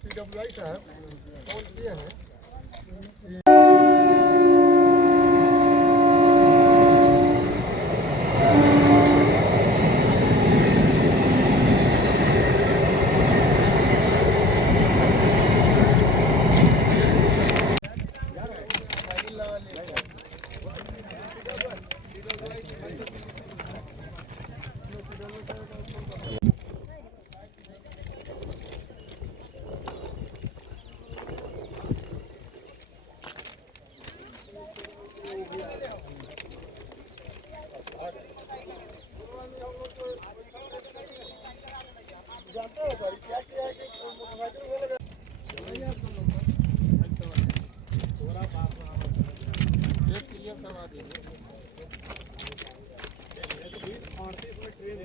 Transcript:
PWI साहब कॉल किए हैं। जानते हो सर क्या किया है कि मोटरसाइकिल वो लगा थोड़ा पास एक क्लियर करवा दीजिए। 1:38 में ट्रेन